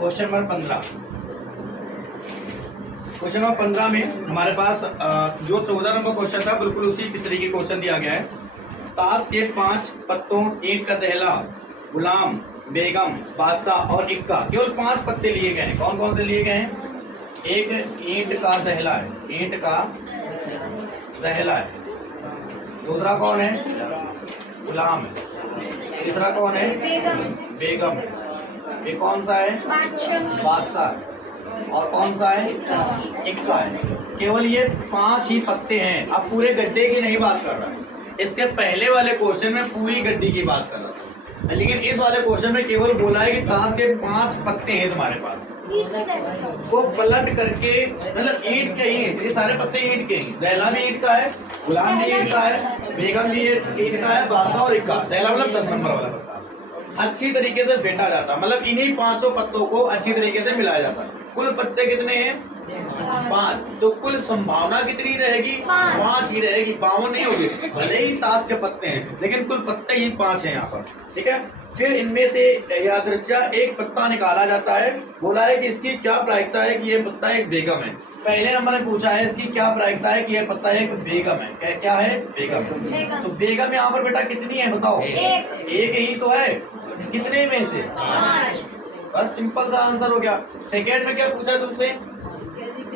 Question number 15। Question number 15 में हमारे पास जो 14 नंबर क्वेश्चन था बिल्कुल उसी तरीके क्वेश्चन दिया गया है। ताश के 5 पत्तों, ईंट का दहला, गुलाम, बेगम, बादशाह और इक्का, केवल 5 पत्ते लिए गए हैं। कौन कौन से लिए गए हैं? एक ईंट का दहला है, ईंट का दहला है। दूसरा कौन है? गुलाम है। तीसरा कौन है? बेगम। ये कौन सा है? बादशाह है। और कौन सा है? इक्का है। केवल ये 5 ही पत्ते हैं। अब पूरे गड्ढे की नहीं बात कर रहा है, इसके पहले वाले क्वेश्चन में पूरी गड्ढी की बात कर रहा था, लेकिन इस वाले क्वेश्चन में केवल बोला है कि ताश के 5 पत्ते हैं तुम्हारे पास, वो पलट करके, मतलब ईंट के ही, ये सारे पत्ते ईंट के ही। दहला भी ईंट का है, गुलाम भी ईंट का है, बेगम भी ईंट का है, बादशाह और इक्का। दहला मतलब 10 नंबर वाला पत्ता अच्छी तरीके से फेंटा जाता, मतलब इन्हीं 5 पत्तों को अच्छी तरीके से मिलाया जाता है। कुल पत्ते कितने हैं? 5। तो कुल संभावना कितनी रहेगी? 5 ही रहेगी, 52 नहीं होगी। भले ही ताश के पत्ते हैं लेकिन कुल पत्ते ही 5 हैं यहाँ पर, ठीक है। फिर इनमें से यादृच्छा एक पत्ता निकाला जाता है। बोला है कि इसकी क्या प्रायिकता है कि ये पत्ता एक बेगम है। पहले नंबर में पूछा है इसकी क्या प्रायिकता है कि ये पत्ता एक बेगम है। क्या है? बेगम। तो बेगम यहाँ पर बेटा कितनी है बताओ? एक ही तो है। कितने में से? 5। बस सिंपल सा आंसर हो गया। सेकेंड में क्या पूछा तुमसे?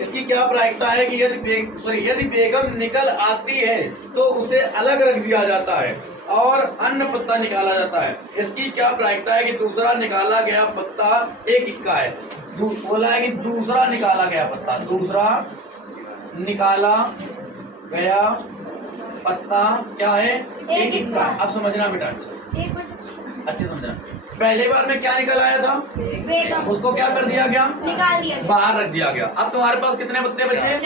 इसकी क्या प्रायिकता है कि यदि बेगम निकल आती है तो उसे अलग रख दिया जाता है और अन्य पत्ता निकाला जाता है। इसकी क्या प्रायिकता है कि दूसरा निकाला गया पत्ता एक इक्का है। बोला है कि दूसरा निकाला गया पत्ता, दूसरा निकाला गया पत्ता क्या है? एक इक्का। अब समझना बेटा, अच्छे समझना। पहले बार में क्या निकल आया था? उसको क्या कर दिया गया? निकाल दिया, बाहर रख दिया गया। अब तुम्हारे पास कितने पत्ते बचे?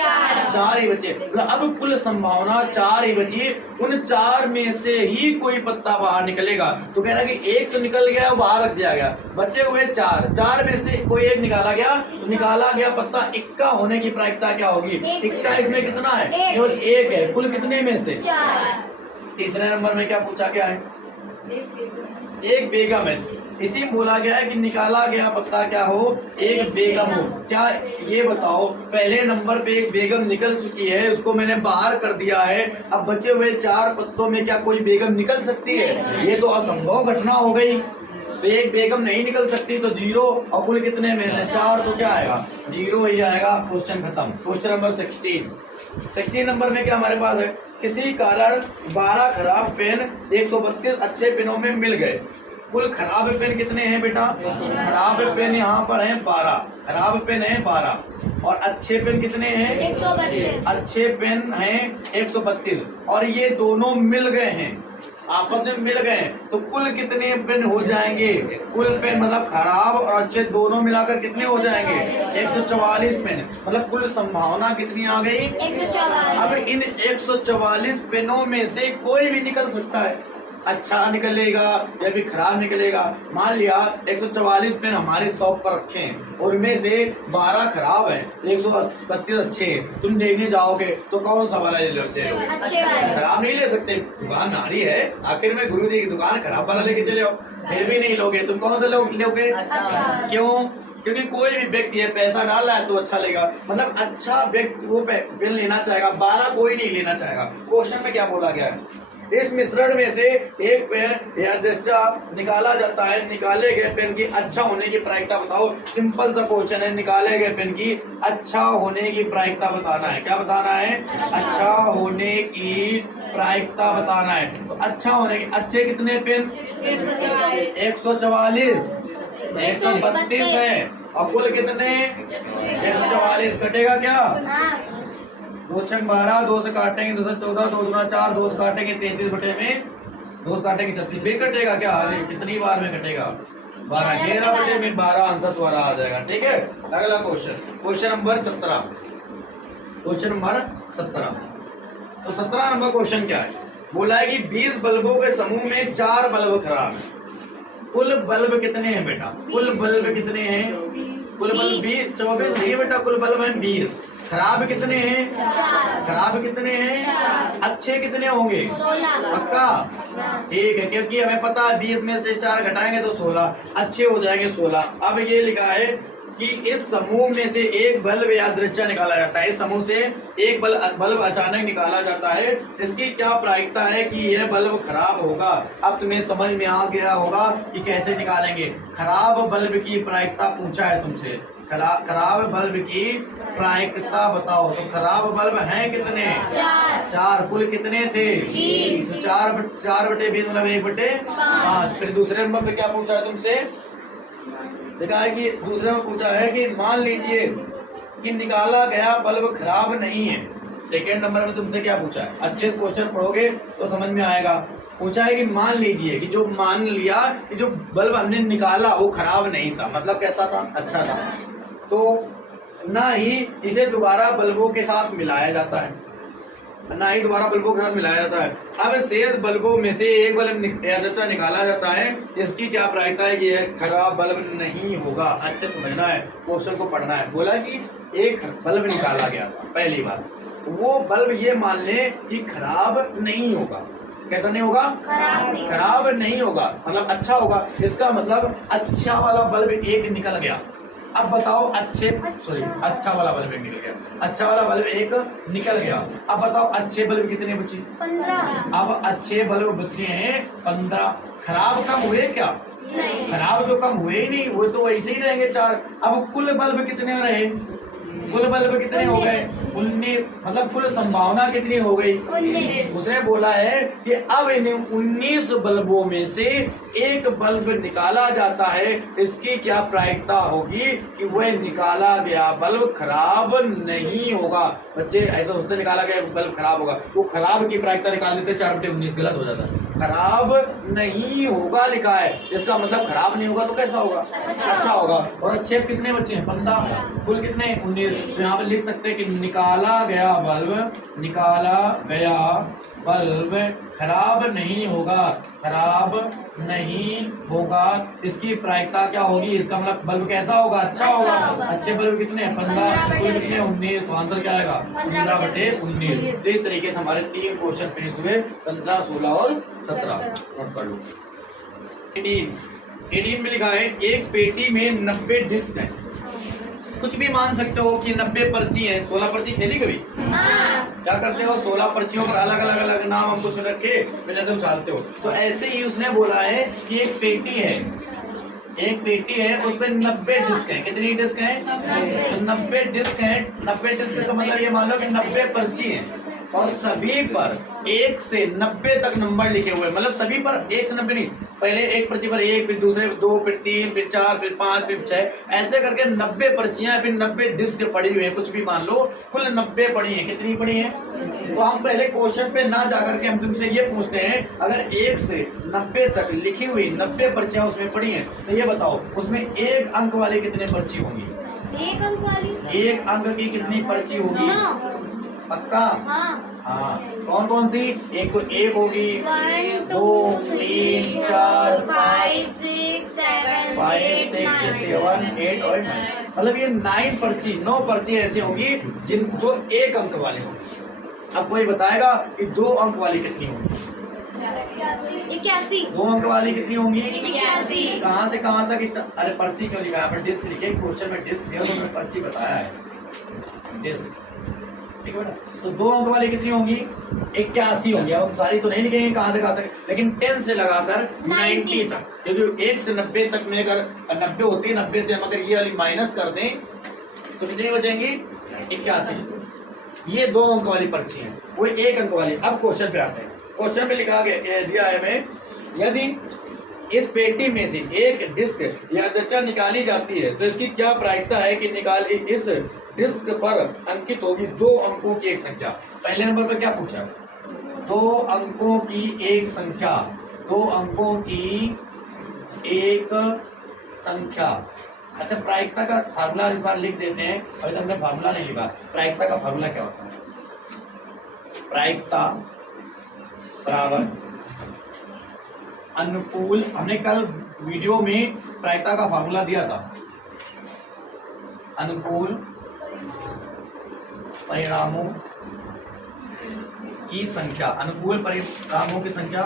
4 ही बचे। अब कुल संभावना 4 ही बची। उन 4 में से ही कोई पत्ता बाहर निकलेगा। तो कह रहा है कि एक तो निकल गया, बाहर रख दिया गया, बचे हुए 4 में से कोई एक निकाला गया। निकाला गया पत्ता इक्का होने की प्रायिकता क्या होगी? इक्का इसमें कितना है? केवल 1 है। कुल कितने में से? 4। तीसरे नंबर में क्या पूछा गया है? एक बेगम है। इसी बोला गया है कि निकाला गया पत्ता क्या हो? एक बेगम हो। क्या ये बताओ, पहले नंबर पे एक बेगम निकल चुकी है, उसको मैंने बाहर कर दिया है। अब बचे हुए 4 पत्तों में क्या कोई बेगम निकल सकती है? ये तो असंभव घटना हो गई। एक बेगम नहीं निकल सकती तो 0। और कुल कितने में है? 4। तो क्या आएगा? 0 ही आएगा। क्वेश्चन खत्म। क्वेश्चन नंबर 16 नंबर में क्या हमारे पास है? किसी कारण 12 खराब पेन 132 अच्छे पेनों में मिल गए। कुल खराब पेन कितने हैं बेटा? खराब पेन यहाँ पर हैं 12। खराब पेन है 12 और अच्छे पेन कितने हैं? 132। अच्छे पेन हैं 132 और ये दोनों मिल गए हैं, आपस में मिल गए हैं। तो कुल कितने पेन हो जाएंगे? कुल पेन मतलब खराब और अच्छे दोनों मिलाकर कितने हो जाएंगे? 144 पेन। मतलब कुल संभावना कितनी आ गई? 144। अब इन 144 पेनों में से कोई भी निकल सकता है। अच्छा निकलेगा या फिर खराब निकलेगा। मान लिया 144 पेन हमारे शॉप पर रखे हैं, उनमें से 12 खराब हैं, 132 अच्छे हैं। तुम देखने जाओगे तो कौन सा वाला ले लेते हो? खराब नहीं ले सकते, दुकान नारी है। आखिर में गुरु जी की दुकान, खराब वाला लेके चले आओ। फिर भी नहीं लोगे, तुम कौन सा लोगे? क्यों? क्योंकि कोई भी व्यक्ति है पैसा डाल रहा है तो अच्छा लेगा, मतलब अच्छा व्यक्ति वो पेन लेना चाहेगा। 12 कोई नहीं लेना चाहेगा। क्वेश्चन में क्या बोला गया है? इस मिश्रण में से एक पेन यादृच्छा निकाला जाता है। निकाले गए पेन की अच्छा होने की प्रायिकता बताओ। सिंपल सा क्वेश्चन है। निकाले गए पेन की अच्छा होने की प्रायिकता बताना है। क्या बताना है? अच्छा होने की प्रायिकता बताना है। तो अच्छा होने की, अच्छे कितने पेन? 144, 132 है और कुल कितने? 144। कटेगा क्या? 2 छक 12, 2 से काटेंगे 2 से 14, 2 दूना 4, 2 से काटेंगे 33 बटे में 2 से काटेंगे 36। फिर कटेगा क्या? कितनी बार में कटेगा? 12। 11 बटे में 12 आंसर तुम्हारा आ जाएगा। ठीक है। अगला question, question number 17। Question number 17। तो 17 नंबर क्वेश्चन क्या है? बोला है कि 20 बल्बों के समूह में 4 बल्ब खराब है। कुल बल्ब कितने हैं बेटा? कुल बल्ब कितने हैं? कुल बल्ब 20, 24 नहीं बेटा, कुल बल्ब है 20। खराब कितने हैं? खराब कितने हैं? अच्छे कितने होंगे? पक्का? ठीक है, क्योंकि हमें पता है 20 में से 4 घटाएंगे तो 16, अच्छे हो जाएंगे 16। अब ये लिखा है कि इस समूह में से एक बल्ब यादृच्छा निकाला जाता है। इस समूह से एक बल्ब अचानक निकाला जाता है, इसकी क्या प्रायिकता है कि यह बल्ब खराब होगा? अब तुम्हें समझ में आ गया होगा कि कैसे निकालेंगे। खराब बल्ब की प्रायिकता पूछा है तुमसे, खराब बल्ब की प्रायिकता बताओ। तो खराब बल्ब हैं कितने? 4। कुल कितने थे? 20। 4/20 मतलब 1/5। फिर दूसरे नंबर पे क्या पूछा है तुमसे? देखा है कि दूसरे में पूछा है कि मान लीजिए कि निकाला गया बल्ब खराब नहीं है। सेकेंड नंबर में तुमसे क्या पूछा है? अच्छे से क्वेश्चन पढ़ोगे तो समझ में आएगा। पूछा है कि मान लीजिए कि जो मान लिया कि जो बल्ब हमने निकाला वो खराब नहीं था, मतलब कैसा था? अच्छा था। तो ना ही इसे दोबारा बल्बों के साथ मिलाया जाता है, ना ही दोबारा बल्बों के साथ मिलाया जाता है। अब शेष बल्बों में से एक बल्ब निकाला जाता है, इसकी क्या प्रायिकता है कि यह खराब बल्ब नहीं होगा। अच्छे समझना है, क्वेश्चन को पढ़ना है। बोला कि एक बल्ब निकाला गया था, पहली बात वो बल्ब ये मान ले कि खराब नहीं होगा। कैसा नहीं होगा? खराब नहीं होगा, मतलब अच्छा होगा। इसका मतलब अच्छा वाला बल्ब एक निकल गया। अब बताओ अच्छा वाला बल्ब एक निकल गया। अच्छा वाला बल्ब एक निकल गया। अब बताओ अच्छे बल्ब कितने बचे? 15। अब अच्छे बल्ब बचे हैं 15। खराब कम हुए क्या? नहीं। खराब तो कम हुए ही नहीं, वो तो वैसे ही रहेंगे 4। अब कुल बल्ब कितने रहे? कुल बल्ब कितने हो गए? 19। मतलब कुल संभावना कितनी हो गई? 19। उसने बोला है कि अब इन 19 बल्बों में से एक बल्ब निकाला जाता है, इसकी क्या प्रायिकता होगी कि वह निकाला गया बल्ब खराब नहीं होगा। बच्चे ऐसा सोचते निकाला गया बल्ब खराब होगा, वो खराब की प्रायिकता निकाल देते 4/19, गलत हो जाता है। खराब नहीं होगा लिखा है, इसका मतलब खराब नहीं होगा तो कैसा होगा? अच्छा होगा। और अच्छे कितने बच्चे हैं? 15। कुल कितने? 19। तो यहाँ पे लिख सकते हैं कि निकाला गया बल्ब खराब नहीं होगा, खराब नहीं होगा। इसकी प्रायिकता क्या होगी? इसका मतलब बल्ब कैसा होगा? अच्छा होगा। अच्छे बल्ब कितने हैं? 15। कुल कितने? 19। तो आंसर क्या आएगा? 15/19। इसी तरीके से हमारे 3 क्वेश्चन फिनिश हुए, 15, 16 और 17। नोट कर लो। 18 में लिखा है एक पेटी में 90 डिस्क है। कुछ भी मान सकते हो कि 90 पर्ची है। 16 पर्ची खेली कभी? क्या करते हो? 16 पर्चियों पर अलग अलग नाम हम कुछ रखे, फिर ऐसे उछालते हो। तो ऐसे ही उसने बोला है कि एक पेटी है, उसमें 90 डिस्क है। कितनी डिस्क है? 90 डिस्क है। 90 डिस्क का मतलब ये मान लो कि 90 पर्ची है और सभी पर 1 से 90 तक नंबर लिखे हुए, मतलब सभी पर 1 से 90 नहीं, पहले एक पर्ची पर 1, फिर दूसरे 2, फिर 3, फिर 4, फिर 5, फिर 6, ऐसे करके 90 पर्चियां, फिर 90 डिस्क पड़ी हुई है। कुछ भी मान लो, कुल 90 पड़ी है। कितनी पड़ी है? तो हम पहले क्वेश्चन पे ना जाकर के हम तुमसे ये पूछते हैं, अगर 1 से 90 तक लिखी हुई 90 पर्चियां उसमें पड़ी हैं, तो ये बताओ उसमें 1 अंक वाली कितने पर्ची होंगी? 1 अंक वाली? 1 अंक की कितनी पर्ची होगी? पक्का? हाँ। कौन कौन सी? एक तो 1 होगी, 1, 2, 3, 4, 5, 6, 7, 8, 9, मतलब ये 9 पर्ची ऐसी होंगी जो 1 अंक वाली होंगी। अब कोई बताएगा कि 2 अंक वाली कितनी होंगी? 81। 2 अंक वाली कितनी होंगी? 81। कहाँ से कहाँ तक? अरे पर्ची क्यों लिखा है? डिस्क लिखे, क्वेश्चन में डिस्क दिया तो मैंने पर्ची बताया है, डिस्क। ठीक है बेटा। तो 2 अंक वाली कितनी होंगी? 81 होंगी। अब हम सारी तो नहीं लिखेंगे कहाँ से कहाँ तक, लेकिन 10 से लगाकर 90 तक, क्योंकि 1 से 90 तक में अगर 90 होती है, 90 से हम अगर ये वाली माइनस कर दें तो कितनी बचेंगी? 81। ये 2 अंक वाली पर्ची है, वो 1 अंक वाली। अब क्वेश्चन पे आते हैं। क्वेश्चन में लिखा गया दिया है हमें, यदि इस पेटी में से एक डिस्क यादृच्छा निकाली जाती है तो इसकी क्या प्रायिकता है कि इस डिस्क पर अंकित होगी 2 अंकों की एक संख्या। पहले नंबर पर क्या पूछा? 2 अंकों की एक संख्या। 2 अंकों की एक संख्या। अच्छा, प्रायिकता का फार्मूला इस बार लिख देते हैं। अभी तक हमने फार्मूला नहीं लिखा। प्रायिकता का फार्मूला क्या होता है? प्रायिकता बराबर अनुकूल, हमने कल वीडियो में प्रायिकता का फार्मूला दिया था। अनुकूल परिणामों की संख्या, अनुकूल परिणामों की संख्या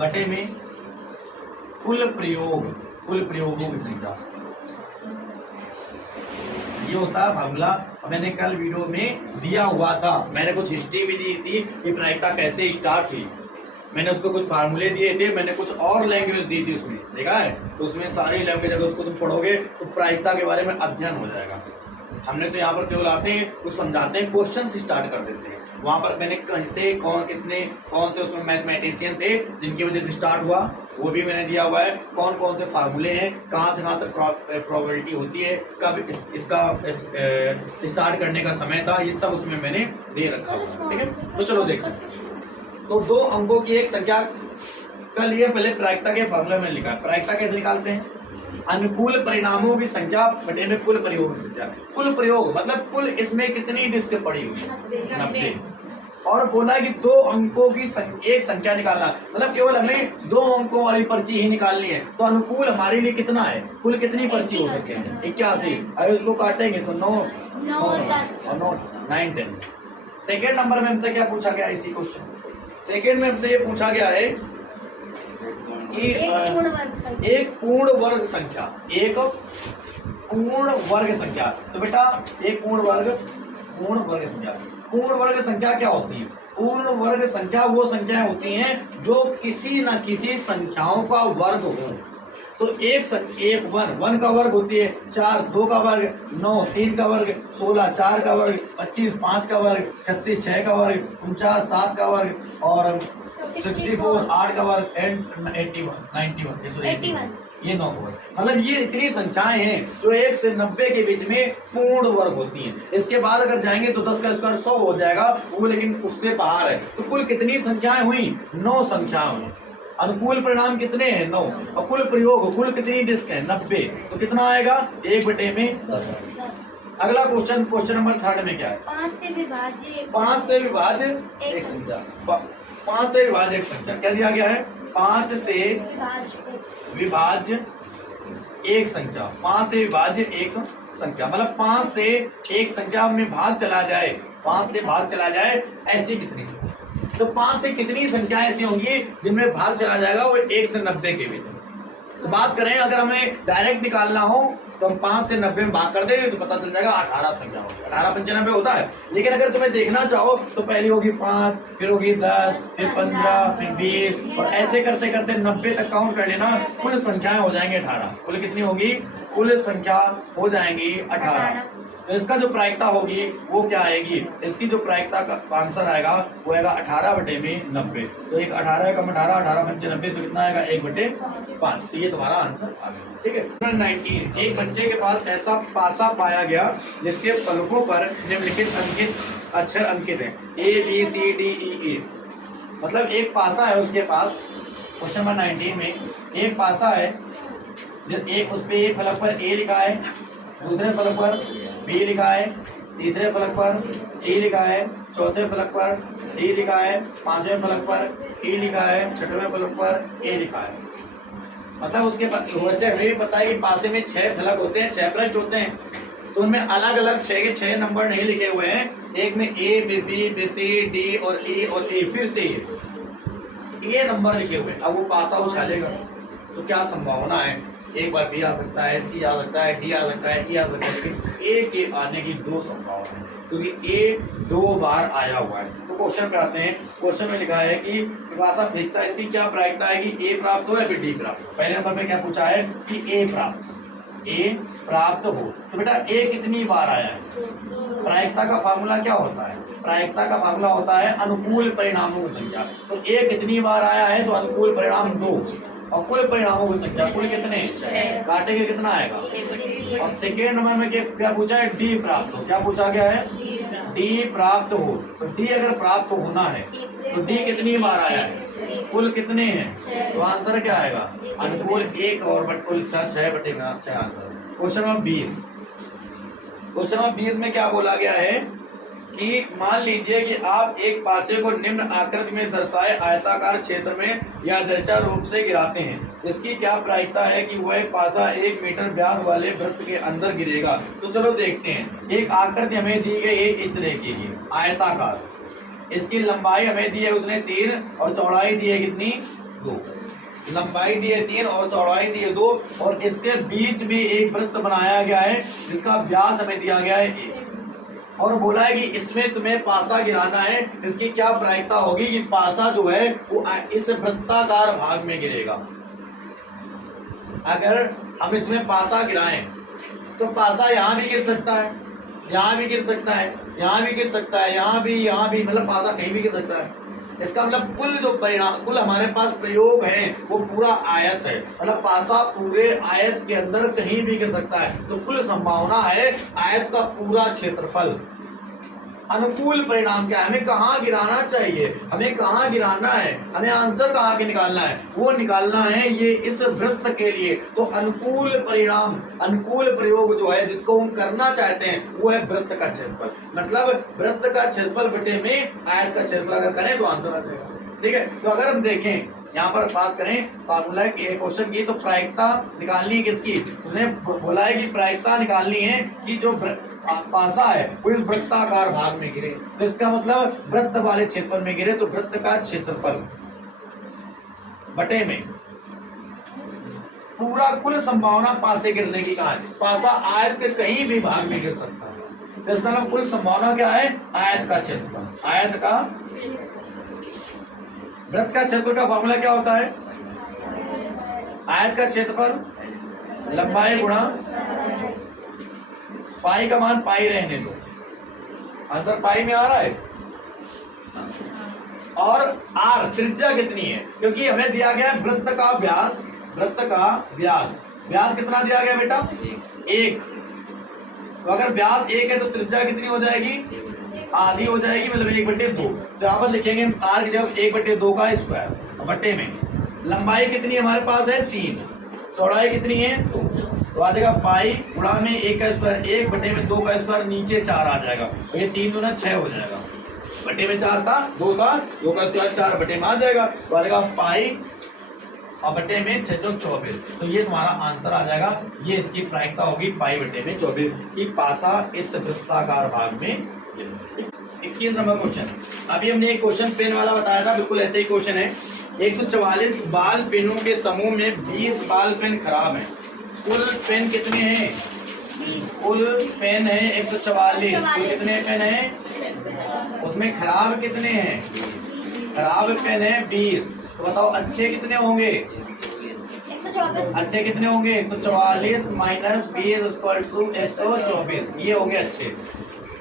बटे में कुल प्रयोगों की संख्या। ये होता है फार्मूला। मैंने कल वीडियो में दिया हुआ था, मैंने कुछ हिस्ट्री भी दी थी कि प्रायिकता कैसे स्टार्ट हुई। मैंने उसको कुछ फार्मूले दिए थे, मैंने कुछ और लैंग्वेज दी थी उसमें, देखा है। तो उसमें सारी लैंग्वेज अगर उसको तुम पढ़ोगे तो प्रायिकता के बारे में अध्ययन हो जाएगा। हमने तो यहाँ पर केवल आते हैं कुछ समझाते हैं, क्वेश्चन से स्टार्ट कर देते हैं। वहाँ पर मैंने कैसे कौन से उसमें मैथमेटिशियन थे जिनकी वजह से स्टार्ट हुआ, वो भी मैंने दिया हुआ है। कौन कौन से फार्मूले हैं, कहाँ से कहाँ तक प्रोबेबिलिटी होती है, कब इसका स्टार्ट करने का समय था, ये सब उसमें मैंने दे रखा हुआ, ठीक है। तो चलो देखो, तो 2 अंकों की एक संख्या का लिए पहले प्रायिकता के फार्मूले में लिखा है। प्रायिकता कैसे निकालते हैं? अनुकूल परिणामों की संख्या बटे में कुल प्रयोग की संख्या। कुल प्रयोग मतलब कुल इसमें कितनी डिस्क पड़ी हुई है, 90। और बोला कि 2 अंकों की एक संख्या निकालना, मतलब केवल हमें 2 अंकों वाली पर्ची ही निकालनी है। तो अनुकूल हमारे लिए कितना है, कुल कितनी पर्ची हो सकती है? 81। अगर उसको काटेंगे तो 9 और 9 10। सेकेंड नंबर में हमसे क्या पूछा गया इसी क्वेश्चन? सेकेंड में हमसे ये पूछा गया है कि एक पूर्ण वर्ग संख्या, एक पूर्ण वर्ग संख्या। तो बेटा एक पूर्ण वर्ग संख्या, पूर्ण वर्ग संख्या क्या होती है? पूर्ण वर्ग संख्या वो संख्याएं होती हैं जो किसी न किसी संख्याओं का वर्ग हो। तो एक 1 का वर्ग होती है 4, 2 का वर्ग 9, 3 का वर्ग 16, 4 का वर्ग 25, 5 का वर्ग 36, 6 का वर्ग 49, 7 का वर्ग और 64, 8 का वर्ग एंड 81 ये 9 का वर्ग। मतलब ये इतनी संख्याएं हैं जो 1 से 90 के बीच में पूर्ण वर्ग होती हैं। इसके बाद अगर जाएंगे तो 10 का स्क्वायर 100 हो जाएगा वो, लेकिन उससे बाहर है। तो कुल कितनी संख्याएं हुई? 9 संख्याएं हुई। अनुकूल परिणाम कितने हैं? 9। और कुल प्रयोग, कुल कितनी डिस्क है? 90। तो कितना आएगा? 1 बटे में 10। अगला क्वेश्चन नंबर 3 में क्या है? 5 से विभाज्य एक संख्या। 5 से विभाज्य एक संख्या क्या दिया गया है? 5 से विभाज्य एक संख्या। 5 से विभाज्य एक संख्या मतलब 5 से एक संख्या में भाग चला जाए, 5 से भाग चला जाए, ऐसी कितनी संख्या? तो 5 से कितनी संख्याएं ऐसी होंगी जिनमें भाग चला जाएगा वो 1 से 90 के बीच में। तो बात करें अगर हमें डायरेक्ट निकालना हो तो हम 5 से 90 में भाग कर देंगे तो पता चल जाएगा 18 संख्या होगी। 18 95 होता है। लेकिन अगर तुम्हें देखना चाहो तो पहली होगी 5, फिर होगी 10, फिर 15, फिर 20 और ऐसे करते करते 90 तक काउंट कर लेना। कुल संख्याएं हो जाएंगे 18। कुल कितनी होगी? कुल संख्या हो जाएंगी 18। तो इसका जो प्रायिकता होगी वो क्या आएगी? इसकी जो प्रायिकता का आंसर आएगा वो आएगा 18 बटे में 90। तो एक 18 कम 18, 18 पंचे 90, तो कितना आएगा? 1 बटे 5। तो ये तुम्हारा आंसर आ गया, ठीक है। 19, एक बच्चे के पास ऐसा पासा पाया गया जिसके फलकों पर निम्नलिखित अक्षर अंकित है ABCDEE। मतलब एक पासा है उसके पास। क्वेश्चन नंबर 19 में एक पासा है, एक उस पे एक फलक पर A लिखा है, दूसरे फलक पर B लिखा है, तीसरे फलक पर C लिखा है, चौथे फलक पर D लिखा है, पांचवें फलक पर E लिखा है, छठवें फलक पर A लिखा है। मतलब उसके वैसे हमें भी पता है कि पासे में 6 फलक होते हैं, 6 पृष्ठ होते हैं। तो उनमें अलग अलग 6 के 6 नंबर नहीं लिखे हुए हैं। एक में A, B, C, D और E और A, फिर से ये नंबर लिखे हुए हैं। अब वो पासा उछालेगा तो क्या संभावना है? एक बार B आ सकता है, C आ सकता है, D आ सकता है, E आ सकता है, लेकिन A के आने की 2 संभावना है क्योंकि A 2 बार आया हुआ है। तो क्वेश्चन पे आते हैं। क्वेश्चन में लिखा है कि पासा फेंकता है, इसकी क्या प्रायिकता है कि A प्राप्त हो या फिर D प्राप्त हो। पहले नंबर पे क्या पूछा है कि A प्राप्त हो। तो बेटा A कितनी बार आया है? प्रायिकता का फार्मूला क्या होता है? प्रायिकता का फार्मूला होता है अनुकूल परिणामों की संख्या। तो A कितनी बार आया है? तो अनुकूल परिणाम 2 और कुल परिणामों की संख्या कुल कितने? काटेंगे कितना आएगा? और सेकेंड नंबर में क्या पूछा है? D प्राप्त हो। क्या पूछा गया है? D प्राप्त हो। तो D अगर प्राप्त होना है तो D कितनी बार आया है? कुल कितने हैं? तो आंसर क्या आएगा? अनुकूल 1 और बट कुल 6 बटे 6 आंसर। क्वेश्चन नंबर 20 में क्या बोला गया है कि मान लीजिए कि आप एक पासे को निम्न आकृति में दर्शाए आयताकार क्षेत्र में या दृढ़ रूप से गिराते हैं, इसकी क्या प्रायिकता है कि वह पासा 1 मीटर व्यास वाले वृत्त के अंदर गिरेगा। तो चलो देखते हैं। एक आकृति हमें दी गई है इस तरह की आयताकार, इसकी लंबाई हमें दी है उसने 3 और चौड़ाई दी है कितनी 2। लंबाई दी है 3 और चौड़ाई दी है 2 और इसके बीच में एक वृत्त बनाया गया है जिसका व्यास हमें दिया गया है 1 और बोला है कि इसमें तुम्हें पासा गिराना है। इसकी क्या प्रायिकता होगी कि पासा जो है वो इस वृत्ताकार भाग में गिरेगा। अगर हम इसमें पासा गिराएं तो पासा यहाँ भी गिर सकता है, यहाँ भी गिर सकता है, यहाँ भी गिर सकता है, यहाँ भी, मतलब पासा कहीं भी गिर सकता है। इसका मतलब कुल जो परिणाम, कुल हमारे पास प्रयोग है वो पूरा आयत है, मतलब पासा पूरे आयत के अंदर कहीं भी गिर सकता है। तो कुल संभावना है आयत का पूरा क्षेत्रफल। अनुकूल परिणाम क्या है, हमें कहाँ गिराना चाहिए, हमें कहाँ गिराना है, हमें आंसर कहाँ के निकालना है, वो निकालना है ये इस वृत्त के लिए। तो अनुकूल परिणाम, अनुकूल प्रयोग जो है जिसको हम करना चाहते हैं वो है वृत्त का क्षेत्रफल। मतलब वृत्त का क्षेत्रफल बटे में आयत का क्षेत्रफल अगर करें तो आंसर आ जाएगा। ठीक है, तो अगर हम देखें यहाँ पर बात करें फार्मूला के क्वेश्चन की, तो प्रायिकता निकालनी है किसकी, उसने बोला है कि प्रायिकता निकालनी है कि जो पासा है वो इस वृत्ताकार भाग में गिरे। तो इसका मतलब वृत्त वाले क्षेत्रफल में गिरे, तो वृत्त का क्षेत्रफल बटे में पूरा कुल संभावना पासे गिरने की कहा है। पासा आयत के कहीं भी भाग में गिर सकता है, तो इसका मतलब कुल संभावना क्या है, आयत का क्षेत्रफल। आयत का वृत्त का क्षेत्रफल का फॉर्मूला क्या होता है, आयत का क्षेत्रफल लंबाई गुणा पाई का मान पाई रहने दो, आंसर पाई में आ रहा है। और आर त्रिज्या कितनी है, क्योंकि हमें दिया गया है वृत्त का व्यास, वृत्त का व्यास, व्यास कितना दिया गया बेटा 1। तो अगर व्यास 1 है तो त्रिज्या कितनी हो जाएगी, आधी हो जाएगी, मतलब 1/2। तो यहाँ पर लिखेंगे आर की जगह 1/2 का स्क्वायर बटे में लंबाई कितनी हमारे पास है 3, चौड़ाई कितनी है 2। तो आ जाएगा पाई गुणा में 1 का स्क्वायर 1 बटे में 2 का स्क्वायर, नीचे 4 आ जाएगा। तो ये 3 दूना 6 हो जाएगा, बटे में 4 था, 2 था, 2 का स्क्वायर 4 बटे में आ जाएगा। तो आ जाएगा पाई और बटे में 6 चौक 24। तो ये तुम्हारा आंसर आ जाएगा। ये इसकी प्रायिकता होगी पाई बटे में 24 की पासा इस वृत्ताकार भाग में। 21 नंबर क्वेश्चन। अभी हमने एक क्वेश्चन पेन वाला बताया था, बिल्कुल ऐसे ही क्वेश्चन है। 144 बाल पेनों के समूह में 20 बाल पेन खराब है। कुल पेन कितने हैं, कुल पेन है 144। कुल कितने पेन हैं, उसमें खराब कितने हैं, खराब पेन है 20। तो बताओ अच्छे कितने होंगे, 124। अच्छे कितने होंगे 144 माइनस 20 इक्वल टू 124। ये होंगे अच्छे।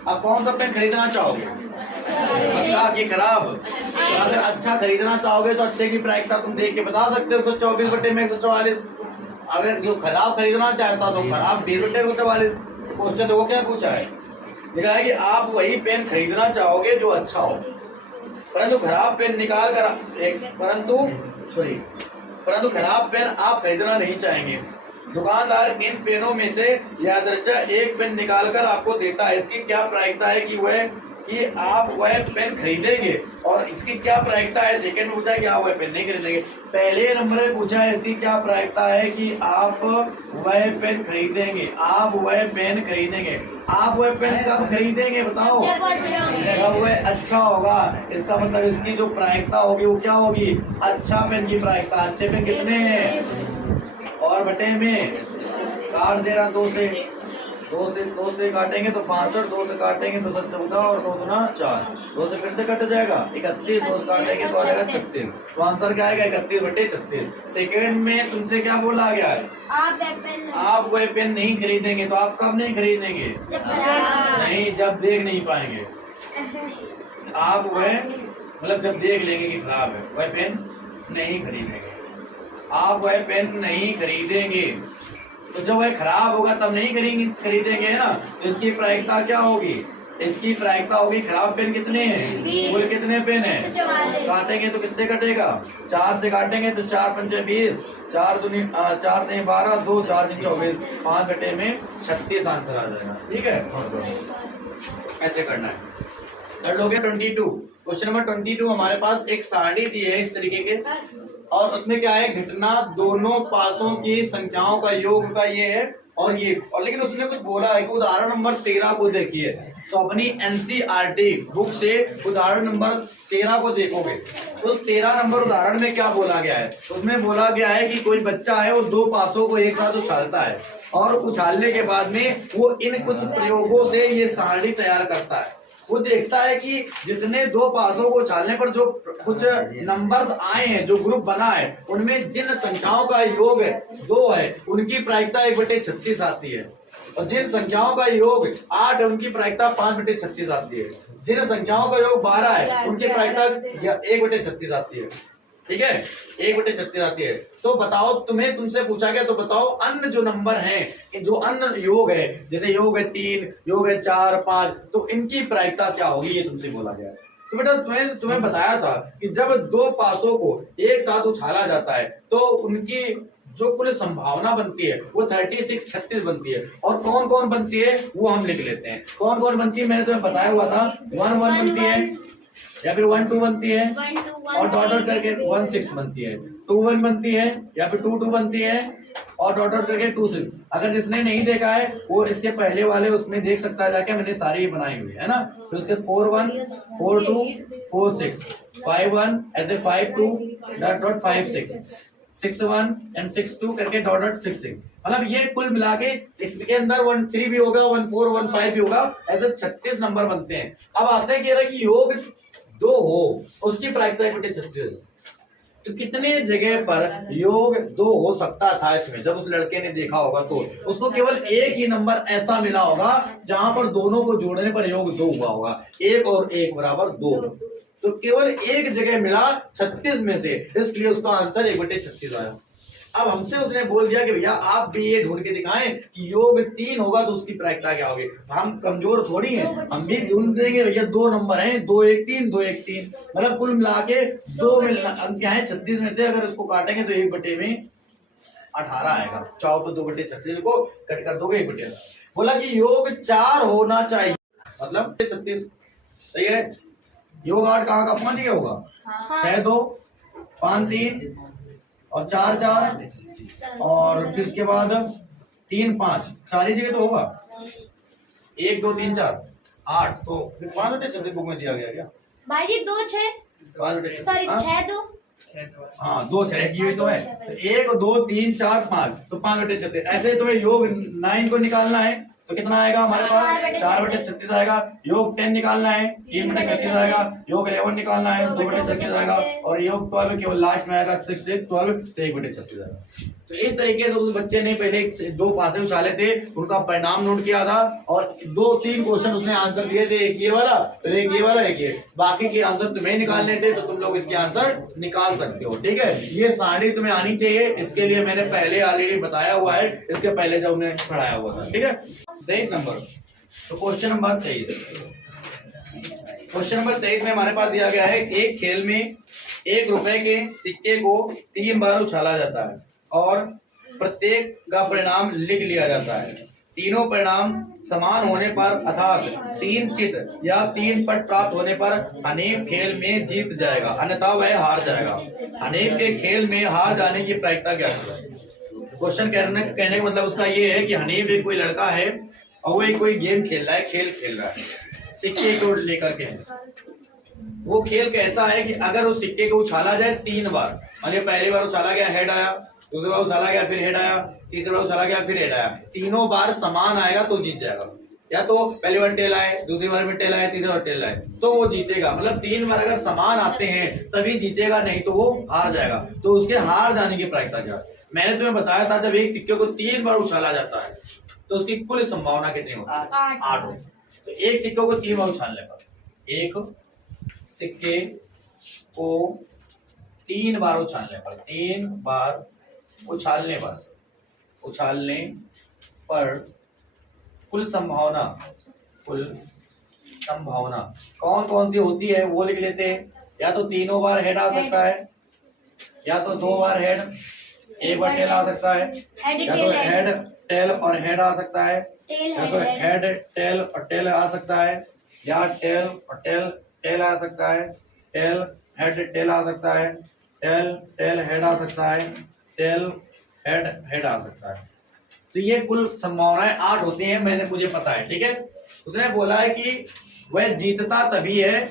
अब कौन सा पेन खरीदना चाहोगे, अच्छा कि खराब। तो अगर अच्छा खरीदना चाहोगे तो अच्छे की प्रायिकता तुम देख के बता सकते हो 124 बटे में 144। अगर जो खराब खरीदना चाहता तो खराब 20 बटे 144। क्वेश्चन देखो क्या पूछा है, लिखा है कि आप वही पेन खरीदना चाहोगे जो अच्छा हो, परंतु खराब पेन निकाल कर परंतु खराब पेन आप खरीदना नहीं चाहेंगे। दुकानदार इन पेनों में से यादृच्छा एक पेन निकालकर आपको देता है। इसकी क्या प्रायिकता है कि आप वह पेन खरीदेंगे, और इसकी क्या प्रायिकता है, सेकंड में पूछा है कि आप वह पेन नहीं खरीदेंगे। पहले नंबर में पूछा है इसकी क्या प्रायिकता है कि आप वह पेन खरीदेंगे, आप वह पेन खरीदेंगे। आप वह पेन कब खरीदेंगे बताओ, जब वह अच्छा होगा। इसका मतलब इसकी जो प्रायिकता होगी वो क्या होगी, अच्छा पेन की प्रायिकता। अच्छे पेन कितने हैं, और बटे में काट दे रहा 2 से काटेंगे तो 65, 2 से काटेंगे तो 14 और 2 दूना 4, 2 से फिर से कट जाएगा 31, 2 से काटेंगे तो आ जाएगा 36। तो आंसर क्या आएगा 31 बटे 36। सेकेंड में तुमसे क्या बोला गया है, आप वह पेन नहीं खरीदेंगे। तो आप कब नहीं खरीदेंगे, नहीं, जब देख नहीं पाएंगे। आप वह मतलब जब देख लेंगे कि खराब है, वह पेन नहीं खरीदेंगे। आप वह पेन नहीं खरीदेंगे, तो जब वह खराब होगा तब नहीं खरीदेंगे है ना। तो इसकी प्रायिकता क्या होगी, इसकी प्रायिकता होगी खराब पेन कितने हैं, कुल कितने पेन हैं, काटेंगे तो किससे कटेगा, 4 से काटेंगे तो 4 पंचे 20, 4 दूनी 12, 2 4 3 24, 5 बटे में 36 आंसर आ जाएगा। ठीक है, ऐसे करना है। कर लोगे 22। क्वेश्चन नंबर 22 हमारे पास एक सारणी दी है इस तरीके के, और उसमें क्या है, घटना दोनों पासों की संख्याओं का योग का ये है और ये, और लेकिन उसने कुछ बोला है कि उदाहरण नंबर 13 को देखिए। तो अपनी एनसीईआरटी बुक से उदाहरण नंबर 13 को देखोगे तो 13 नंबर उदाहरण में क्या बोला गया है, उसमें बोला गया है कि कोई बच्चा है वो दो पासों को एक साथ उछालता है और उछालने के बाद में वो इन कुछ प्रयोगों से ये सारणी तैयार करता है। वो देखता है कि जितने दो पासों को उछालने पर जो कुछ नंबर्स आए हैं, जो ग्रुप बना है, उनमें जिन संख्याओं का योग है 2 है, उनकी प्रायिकता 1/36 आती है, और जिन संख्याओं का योग 8 है उनकी प्रायिकता 5/36 आती है, जिन संख्याओं का योग 12 है उनकी प्रायिकता 1/36 आती है। ठीक है, 1/36 आती है। तो बताओ, तुमसे पूछा गया, तो बताओ अन्य जो नंबर हैं, जो अन्य योग है, जैसे योग है 3, योग है 4, 5, तो इनकी प्रायिकता क्या होगी, ये तुमसे बोला गया है। तो बेटा तुम्हें बताया था कि जब दो पासों को एक साथ उछाला जाता है तो उनकी जो कुल संभावना बनती है वो 36 बनती है। और कौन कौन बनती है वो हम लिख लेते हैं। कौन कौन बनती है मैंने तुम्हें बताया हुआ था, 1 1 बनती है, या फिर 1 2 बनती है, और डॉट डॉट करके 1 6 बनती है, 2 1 बनती है, या फिर 2 2 बनती है, और डॉट डॉट करके 2 6। अगर जिसने नहीं देखा है वो इसके पहले वाले उसमें देख सकता है जाके, मैंने सारी बनाई हुई है ना। फिर उसके 4 1 4 2 4 6 5 1 ऐसे 5 2 डॉट डॉट 5 6 6 1 एंड 6 2 करके डॉट डॉट 6 6। मतलब ये कुल मिला के इसके अंदर 1 3 भी होगा, 1 4 1 5 भी होगा, ऐसे 36 नंबर बनते हैं। अब आते हैं कि योग 2 हो, उसकी प्रायिकता 1/36। तो कितने जगह पर योग 2 हो सकता था इसमें, जब उस लड़के ने देखा होगा तो उसको केवल एक ही नंबर ऐसा मिला होगा जहां पर दोनों को जोड़ने पर योग 2 हुआ होगा, 1 और 1 बराबर 2। तो केवल एक जगह मिला 36 में से, इसलिए उसका आंसर 1/36 आया। अब हमसे उसने बोल दिया कि भैया आप भी ये ढूंढ के दिखाएं कि योग 3 होगा तो उसकी प्रायिकता क्या होगी। हम कमजोर थोड़ी हैं, हम भी ढूंढ देंगे भैया 2 नंबर हैं, 2 1 3 2 1 3, मतलब कुल मिला के 2 में क्या है 36 में से अगर इसको काटेंगे तो 1/18 आएगा। चाहो तो 2/36 को कट कर दोगे 1/18। बोला कि योग 4 होना चाहिए, मतलब 36 सही है। योग 8 कहाँ का 5 ही होगा, 6 2 5 3 और 4 4, और फिर उसके बाद 3 5, 4 ही जगह तो होगा, 1 2 3 4 8, तो 5/36 बुक में दिया गया क्या भाई जी? 2 6 सॉरी 6 2, हाँ 2 6 की हुई तो है, तो 1 2 3 4 5, तो 5/36। ऐसे तुम्हें योग 9 को निकालना है तो कितना आएगा हमारे पास, 4/36 आएगा। योग 10 निकालना है 3/36 आएगा। योग 11 निकालना है 2/36 आएगा। और योग 12 केवल लास्ट में आएगा 6 6 12, तो 1/36 आएगा। तो इस तरीके से उस बच्चे ने पहले 2 पासे उछाले थे, उनका परिणाम नोट किया था, और 2-3 क्वेश्चन उसने आंसर दिए थे, एक ये वाला, फिर एक ये वाला, एक ये। बाकी के आंसर तुम्हें निकालने थे तो तुम लोग इसके आंसर निकाल सकते हो। ठीक है, ये सारणी तुम्हें आनी चाहिए, इसके लिए मैंने पहले ऑलरेडी बताया हुआ है, इसके पहले जब हमने पढ़ाया हुआ था। ठीक है, 23 नंबर। तो क्वेश्चन नंबर 23, क्वेश्चन नंबर 23 में हमारे पास दिया गया है, एक खेल में 1 रुपए के सिक्के को 3 बार उछाला जाता है और प्रत्येक का परिणाम लिख लिया जाता है। तीनों परिणाम समान होने पर अर्थात 3 चित या 3 पट प्राप्त होने पर हनीफ खेल में जीत जाएगा, अन्यथा वह हार जाएगा। हनीफ के खेल में हार जाने की प्रायिकता क्या है? क्वेश्चन कहने का मतलब उसका ये है कि हनीफ एक कोई लड़का है और वो एक कोई गेम खेल रहा है, खेल खेल रहा है सिक्के को लेकर के। वो खेल कैसा है कि अगर उस सिक्के को उछाला जाए 3 बार, मानिए पहली बार उछाला गया हेड आया, दूसरी बार उछाला गया फिर हेड आया, तीसरी बार उछाला गया फिर हेड आया, तीनों बार समान आएगा तो जीत जाएगा। या तो पहली बार टेल आए, दूसरी बार में टेल आए, तीसरी बार टेल आए, तो वो जीतेगा। मतलब 3 बार अगर समान आते हैं तभी जीतेगा, नहीं तो वो हार जाएगा। तो उसके हार जाने की प्रायिकता क्या? मैंने तुम्हें बताया था जब एक सिक्के को 3 बार उछाला जाता है तो उसकी कुल संभावना कितनी होती है? 8 होती है। तो एक सिक्के को 3 बार उछालने पर, एक सिक्के को 3 बार उछालने पर, 3 बार उछालने पर कुल संभावना कौन कौन सी होती है वो लिख लेते हैं। या तो तीनों बार हेड आ सकता है, या तो 2 बार हेड, 1 बार टेल आ सकता है, या तो हेड टेल और हेड आ सकता है, या तो हेड टेल और टेल आ सकता है, या टेल, और टेल टेल आ सकता है, टेल हेड टेल आ सकता है, टेल टेल हेड आ सकता है, टेल हेड हेड आ सकता है। तो ये कुल संभावनाएं 8 होती हैं, मुझे पता है, ठीक है। उसने बोला है कि वह जीतता तभी है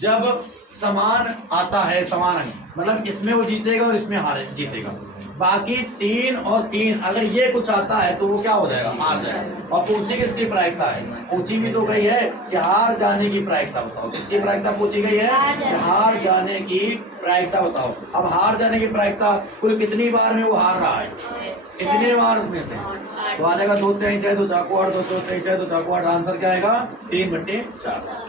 जब समान आता है, समान अंक, मतलब इसमें वो जीतेगा और इसमें हार जीतेगा। बाकी 3 और 3 अगर ये कुछ आता है तो वो क्या हो जाएगा, हार जाएगा। और पूछी किसकी प्रायिकता है, पूछी भी तो गई है कि हार जाने की प्रायिकता बताओ। किसकी प्रायिकता पूछी गई है, हार जाने की प्रायिकता बताओ। अब हार जाने की प्रायिकता कुल कितनी बार में वो हार रहा है, कितने बार उसमें से, तो आ जाएगा 2 3 6 2 4 8 2 3 6 2 4 8। आंसर क्या आएगा 3/4।